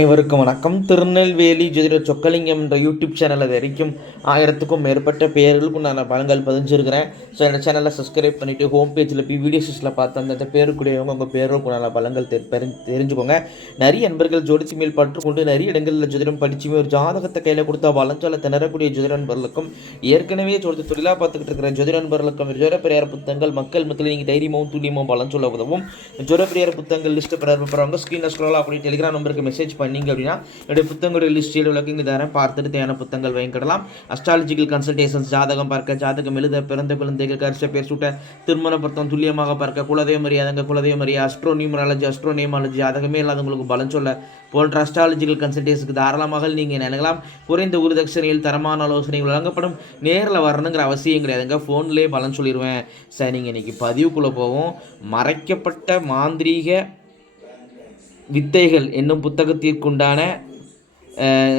அனைவருக்கும் வணக்கம். திருநெல்வேலி ஜோதிட சொக்கலிங்கம் என்ற யூடியூப் சேனலை வரைக்கும் ஆயிரத்துக்கும் மேற்பட்ட பேர்களுக்கும் நான் பலங்கள் பதிஞ்சிருக்கிறேன். ஸோ இந்த சேனலை சப்ஸ்கிரைப் பண்ணிவிட்டு ஹோம் பேஜில் போய் வீடியோஸில் பார்த்து அந்த பேருக்குடையவங்க உங்கள் பேருக்கும் நல்ல பலங்கள் தெரி தெரிஞ்சுக்கோங்க. நிறைய நண்பர்கள் ஜோதிச்சு மேல் பற்றுக்கொண்டு நிறைய இடங்களில் ஜோதிடம் படிச்சுமே ஒரு ஜாதகத்தை கையில் கொடுத்தா வளஞ்சால திணறக்கூடிய ஜோதிட நண்பர்களுக்கும் ஏற்கனவே ஜோதி தொழிலாக பார்த்துக்கிட்டு இருக்கிற ஜோதிட நண்பர்களுக்கும் ஜோதிட பெரியார் புத்தகங்கள் மக்கள் மத்தியில் நீங்கள் தைரியமும் துல்லியமும் பலன் உதவும். ஜோதிட பெரியார் புத்தகங்கள் லிஸ்ட்டு பெற போகிறவங்க ஸ்க்ரீனில் ஸ்க்ரோல் அப்படி டெலிகிராம் நம்பருக்கு மெசேஜ் பண்ணி பண்ணீங்க அப்படின்னா என்னுடைய புத்தகங்களுடைய லிஸ்டில் விளக்கங்க தரேன். பார்த்துட்டு தேவையான புத்தகங்கள் வாங்கிக்கிடலாம். அஸ்ட்ராலஜிக்கல் கன்சல்டேஷன்ஸ் ஜாதகம் பார்க்க ஜாதகம் எழுத பிறந்த குழந்தைகள் கரிச பேர் சூட்ட திருமண பொருத்தம் துல்லியமாக பார்க்க குலதெய்வ மரியாதைங்க குலதெய்வ மரியா அஸ்ட்ரோ நியூமராலஜி அஸ்ட்ரோ நேமாலஜி ஜாதகமே இல்லாதவங்களுக்கு பலன் சொல்ல போன்ற அஸ்ட்ராலஜிக்கல் கன்சல்டேஷனுக்கு தாராளமாக நீங்கள் நினைக்கலாம் குறைந்த குருதட்சணையில் தரமான ஆலோசனைகள் வழங்கப்படும். நேரில் வரணுங்கிற அவசியம் கிடையாதுங்க ஃபோன்லேயே பலன் சொல்லிடுவேன் சரி நீங்கள் இன்றைக்கி பதிவுக்குள்ளே போவோம். மறைக்கப்பட்ட மாந்திரீக வித்தைகள் என்னும் புத்தகத்திற்குண்டான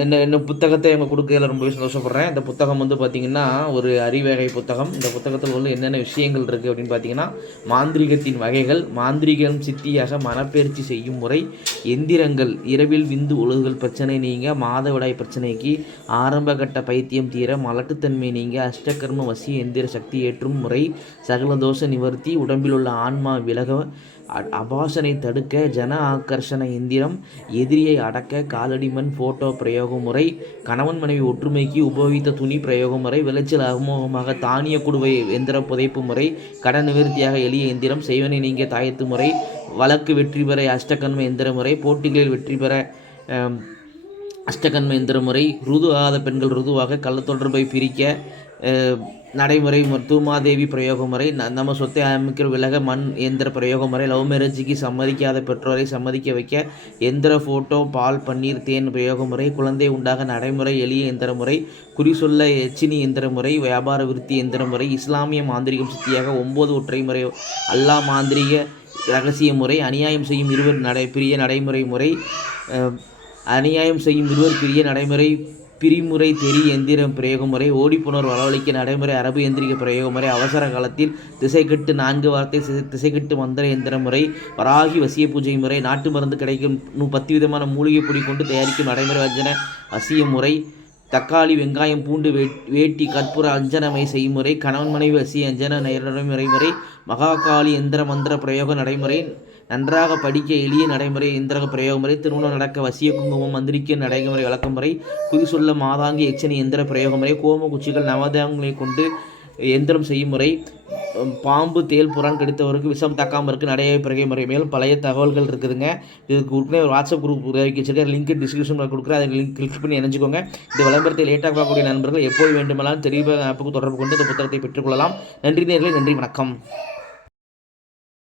என்ன என்னும் புத்தகத்தை இவங்க கொடுக்கறதுல ரொம்பவே சந்தோஷப்படுறேன். இந்த புத்தகம் வந்து பார்த்திங்கன்னா ஒரு அறிவகை புத்தகம். இந்த புத்தகத்தில் உள்ள என்னென்ன விஷயங்கள் இருக்குது அப்படின்னு பார்த்தீங்கன்னா மாந்திரிகத்தின் வகைகள் மாந்திரிகம் சித்தியாக மனப்பயிற்சி செய்யும் முறை எந்திரங்கள் இரவில் விந்து ஒழுகுகள் பிரச்சனை நீங்க மாதவிடாய் பிரச்சனைக்கு ஆரம்ப கட்ட பைத்தியம் தீர மலட்டுத்தன்மை நீங்க அஷ்டகர்ம வசிய எந்திர சக்தி ஏற்றும் முறை சகல தோஷ நிவர்த்தி உடம்பில் உள்ள ஆன்மா விலக அபாசனை தடுக்க ஜன ஆக்கர்ஷண எந்திரம் எதிரியை அடக்க காலடிமண் ஃபோட்டோ போட்டோ பிரயோக முறை கணவன் மனைவி ஒற்றுமைக்கு உபயோகித்த துணி பிரயோக முறை விளைச்சல் அமோகமாக தானிய குடுவை எந்திர புதைப்பு முறை கடன் நிவர்த்தியாக எளிய எந்திரம் செய்வனை நீங்க தாயத்து முறை வழக்கு வெற்றி பெற அஷ்டகன்ம எந்திர முறை போட்டிகளில் வெற்றி பெற அஷ்டகன்ம எந்திர முறை ருது ஆகாத பெண்கள் ருதுவாக கள்ளத்தொடர்பை பிரிக்க நடைமுறை தூமாதேவி பிரயோக முறை நம்ம சொத்தை அமைக்கிற விலக மண் எந்திர பிரயோக முறை லவ் மேரேஜுக்கு சம்மதிக்காத பெற்றோரை சம்மதிக்க வைக்க எந்திர ஃபோட்டோ பால் பன்னீர் தேன் பிரயோக முறை குழந்தை உண்டாக நடைமுறை எளிய எந்திர முறை குறி சொல்ல எச்சினி எந்திர முறை வியாபார விருத்தி எந்திர முறை இஸ்லாமிய மாந்திரிகம் சித்தியாக ஒம்பது ஒற்றை முறை அல்லா மாந்திரிக ரகசிய முறை அநியாயம் செய்யும் இருவர் நடை பிரிய நடைமுறை முறை அநியாயம் செய்யும் இருவர் நடைமுறை பிரிமுறை தெரி எந்திர பிரயோக முறை வரவழைக்க நடைமுறை அரபு எந்திரிக பிரயோக முறை அவசர காலத்தில் திசைக்கட்டு நான்கு வார்த்தை திசைக்கட்டு மந்திர எந்திர முறை வராகி வசிய பூஜை முறை நாட்டு மருந்து கிடைக்கும் பத்து விதமான மூலிகை பொடி கொண்டு தயாரிக்கும் நடைமுறை வஞ்சன வசிய முறை தக்காளி வெங்காயம் பூண்டு வே- வேட்டி கற்பூர அஞ்சனமை செய்முறை கணவன் மனைவி வசி அஞ்சன நடைமுறை மகாகாளி எந்திர மந்திர பிரயோக நடைமுறை நன்றாக படிக்க எளிய நடைமுறை எந்திர பிரயோக முறை திருமணம் நடக்க வசிய குங்குமம் மந்திரிக்க நடைமுறை வழக்கமுறை குறி சொல்ல மாதாங்கி எச்சனி எந்திர பிரயோக முறை கோம குச்சிகள் நவதாங்களை கொண்டு எந்திரம் செய்யும் முறை பாம்பு தேல் புறான் கடித்தவருக்கு விஷம் தக்காமல் இருக்குது நடைய பிறகை முறை மேலும் பழைய தகவல்கள் இருக்குதுங்க. இதுக்கு உடனே ஒரு வாட்ஸ்அப் குரூப் உருவாக்கி வச்சிருக்கேன் லிங்க் டிஸ்கிரிப்ஷனில் கொடுக்குறேன். அதை லிங்க் கிளிக் பண்ணி இணைஞ்சுக்கோங்க. இந்த விளம்பரத்தை லேட்டாக பார்க்கக்கூடிய நண்பர்கள் எப்போது வேண்டுமானாலும் தெரிவு ஆப்புக்கு தொடர்பு கொண்டு இந்த புத்தகத்தை பெற்றுக்கொள்ளலாம். நன்றி நேர்களை நன்றி வணக்கம்.